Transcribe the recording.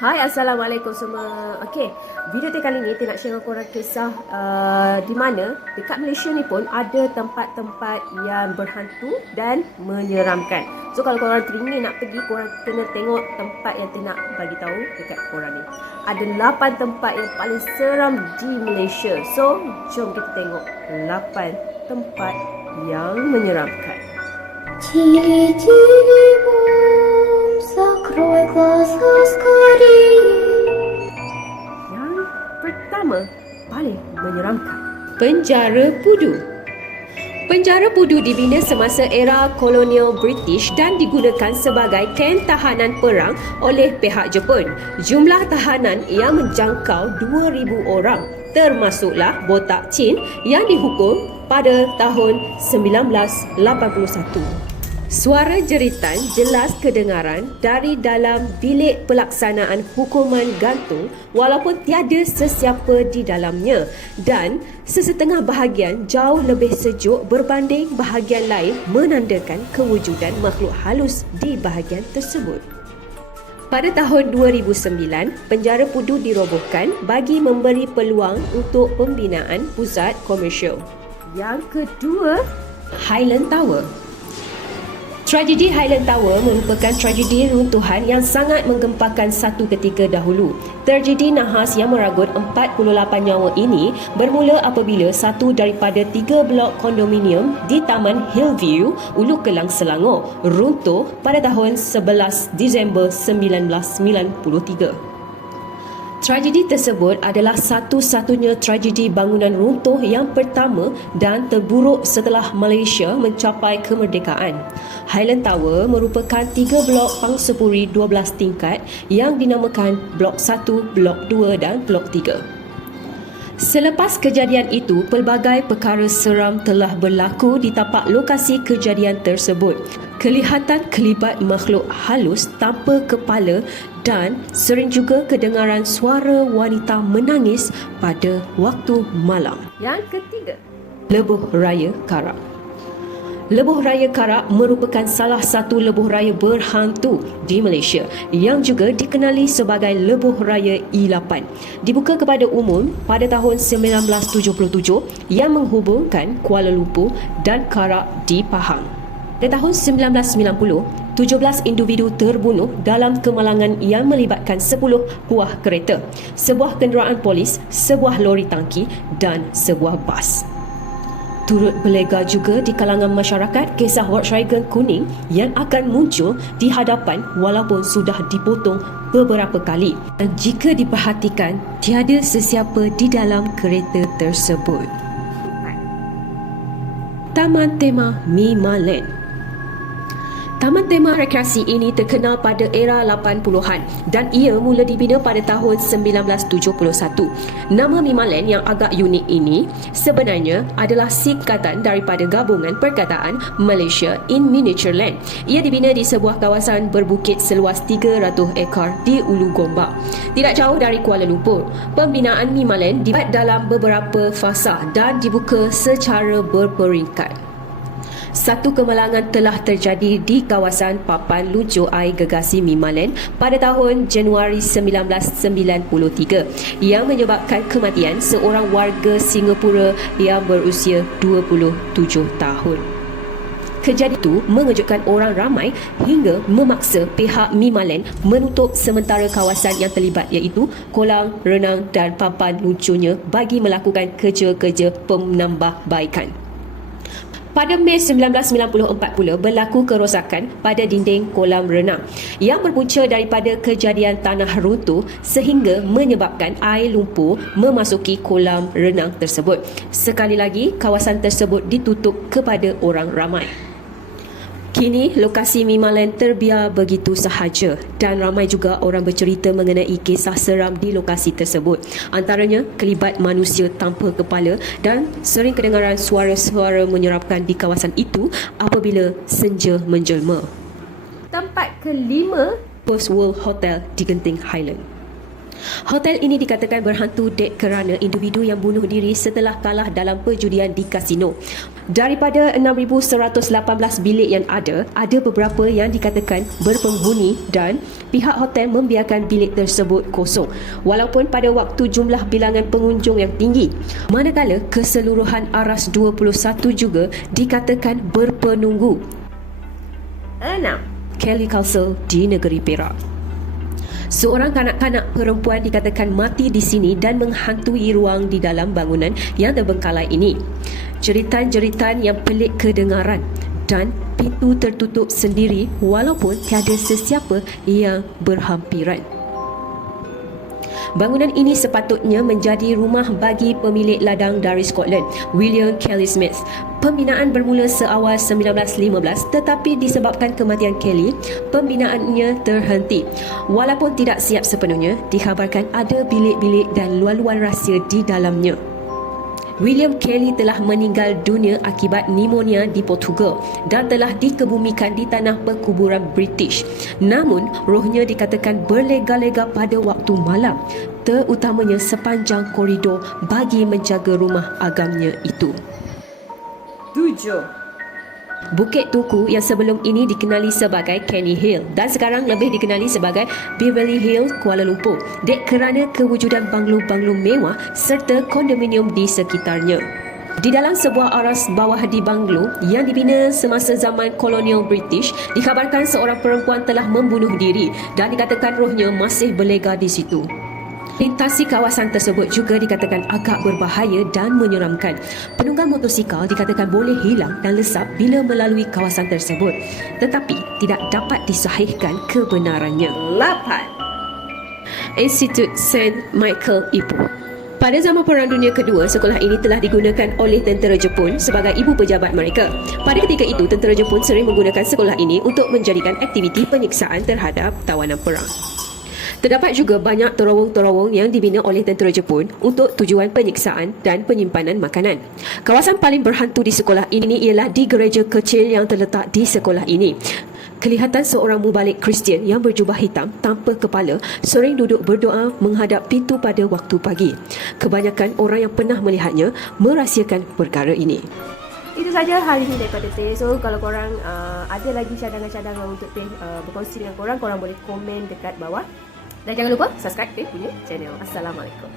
Hai, Assalamualaikum semua. Okey, video kali ni saya nak share dengan korang kisah di mana dekat Malaysia ni pun ada tempat-tempat yang berhantu dan menyeramkan. So kalau korang teringin nak pergi, korang kena tengok tempat yang nak bagi tahu dekat korang ni. Ada 8 tempat yang paling seram di Malaysia. So, jom kita tengok 8 tempat yang menyeramkan. Ciri-ciri bom закрой глаза скорее. Yang pertama, paling menyeramkan, Penjara Pudu. Penjara Pudu dibina semasa era kolonial British dan digunakan sebagai ken tahanan perang oleh pihak Jepun. Jumlah tahanan yang menjangkau 2,000 orang, termasuklah Botak Chin yang dihukum pada tahun 1981. Suara jeritan jelas kedengaran dari dalam bilik pelaksanaan hukuman gantung walaupun tiada sesiapa di dalamnya, dan sesetengah bahagian jauh lebih sejuk berbanding bahagian lain menandakan kewujudan makhluk halus di bahagian tersebut. Pada tahun 2009, Penjara Pudu dirobohkan bagi memberi peluang untuk pembinaan pusat komersial. Yang kedua, Highland Tower. Tragedi Highland Tower merupakan tragedi runtuhan yang sangat menggempakan satu ketika dahulu. Tragedi nahas yang meragut 48 nyawa ini bermula apabila satu daripada 3 blok kondominium di Taman Hillview, Ulu Kelang, Selangor runtuh pada tahun 11 Disember 1993. Tragedi tersebut adalah satu-satunya tragedi bangunan runtuh yang pertama dan terburuk setelah Malaysia mencapai kemerdekaan. Highland Tower merupakan 3 blok pangsapuri 12 tingkat yang dinamakan Blok 1, Blok 2 dan Blok 3. Selepas kejadian itu, pelbagai perkara seram telah berlaku di tapak lokasi kejadian tersebut. Kelihatan kelibat makhluk halus tanpa kepala dan sering juga kedengaran suara wanita menangis pada waktu malam. Yang ketiga, Lebuh Raya Karak. Lebuh Raya Karak merupakan salah satu lebuh raya berhantu di Malaysia yang juga dikenali sebagai Lebuh Raya E8. Dibuka kepada umum pada tahun 1977 yang menghubungkan Kuala Lumpur dan Karak di Pahang. Pada tahun 1990, 17 individu terbunuh dalam kemalangan yang melibatkan 10 buah kereta, sebuah kenderaan polis, sebuah lori tangki dan sebuah bas. Turut berlega juga di kalangan masyarakat kisah Volkswagen kuning yang akan muncul di hadapan walaupun sudah dipotong beberapa kali. Dan jika diperhatikan, tiada sesiapa di dalam kereta tersebut. Taman Tema Mimaland. Taman tema rekreasi ini terkenal pada era 80-an dan ia mula dibina pada tahun 1971. Nama Mimaland yang agak unik ini sebenarnya adalah singkatan daripada gabungan perkataan Malaysia in Miniature Land. Ia dibina di sebuah kawasan berbukit seluas 300 ekar di Ulu Gombak, tidak jauh dari Kuala Lumpur. Pembinaan Mimaland dibuat dalam beberapa fasa dan dibuka secara berperingkat. Satu kemalangan telah terjadi di kawasan papan luncur air gegasi Mimaland pada tahun Januari 1993 yang menyebabkan kematian seorang warga Singapura yang berusia 27 tahun. Kejadian itu mengejutkan orang ramai hingga memaksa pihak Mimaland menutup sementara kawasan yang terlibat iaitu kolam renang dan papan luncurnya bagi melakukan kerja-kerja penambahbaikan. Pada Mei 1994 pula berlaku kerosakan pada dinding kolam renang yang berpunca daripada kejadian tanah runtuh sehingga menyebabkan air lumpur memasuki kolam renang tersebut. Sekali lagi, kawasan tersebut ditutup kepada orang ramai. Kini, lokasi Mimaland terbiar begitu sahaja dan ramai juga orang bercerita mengenai kisah seram di lokasi tersebut. Antaranya, kelibat manusia tanpa kepala dan sering kedengaran suara-suara menyeramkan di kawasan itu apabila senja menjelma. Tempat kelima, First World Hotel di Genting Highland. Hotel ini dikatakan berhantu dek kerana individu yang bunuh diri setelah kalah dalam perjudian di kasino. Daripada 6,118 bilik yang ada beberapa yang dikatakan berpenghuni dan pihak hotel membiarkan bilik tersebut kosong walaupun pada waktu jumlah bilangan pengunjung yang tinggi. Manakala keseluruhan aras 21 juga dikatakan berpenunggu. 6. Kelly Castle di negeri Perak. Seorang kanak-kanak perempuan dikatakan mati di sini dan menghantui ruang di dalam bangunan yang terbengkalai ini. Jeritan-jeritan yang pelik kedengaran dan pintu tertutup sendiri walaupun tiada sesiapa yang berhampiran. Bangunan ini sepatutnya menjadi rumah bagi pemilik ladang dari Scotland, William Kelly Smith. Pembinaan bermula seawal 1915 tetapi disebabkan kematian Kelly, pembinaannya terhenti. Walaupun tidak siap sepenuhnya, dikhabarkan ada bilik-bilik dan luar-luar rahsia di dalamnya. William Kelly telah meninggal dunia akibat pneumonia di Portugal dan telah dikebumikan di tanah perkuburan British. Namun, rohnya dikatakan berlega-lega pada waktu malam, terutamanya sepanjang koridor bagi menjaga rumah agamnya itu. 7. Bukit Tuku yang sebelum ini dikenali sebagai Canny Hill dan sekarang lebih dikenali sebagai Beverly Hills, Kuala Lumpur, dek kerana kewujudan banglo-banglo mewah serta kondominium di sekitarnya. Di dalam sebuah aras bawah di banglo yang dibina semasa zaman kolonial British, dikhabarkan seorang perempuan telah membunuh diri dan dikatakan rohnya masih berlega di situ. Lintasi kawasan tersebut juga dikatakan agak berbahaya dan menyeramkan. Penunggang motosikal dikatakan boleh hilang dan lesap bila melalui kawasan tersebut, tetapi tidak dapat disahihkan kebenarannya. 8. Institut St. Michael Ipoh. Pada zaman Perang Dunia Kedua, sekolah ini telah digunakan oleh tentera Jepun sebagai ibu pejabat mereka. Pada ketika itu, tentera Jepun sering menggunakan sekolah ini untuk menjadikan aktiviti penyiksaan terhadap tawanan perang. Terdapat juga banyak terowong-terowong yang dibina oleh tentera Jepun untuk tujuan penyiksaan dan penyimpanan makanan. Kawasan paling berhantu di sekolah ini ialah di gereja kecil yang terletak di sekolah ini. Kelihatan seorang mubalik Kristian yang berjubah hitam tanpa kepala sering duduk berdoa menghadap pintu pada waktu pagi. Kebanyakan orang yang pernah melihatnya merahsiakan perkara ini. Itu saja hari ini daripada Teh. So kalau korang ada lagi cadangan-cadangan untuk Teh berkongsi dengan korang boleh komen dekat bawah. Dan jangan lupa subscribe Teh punya channel. Assalamualaikum.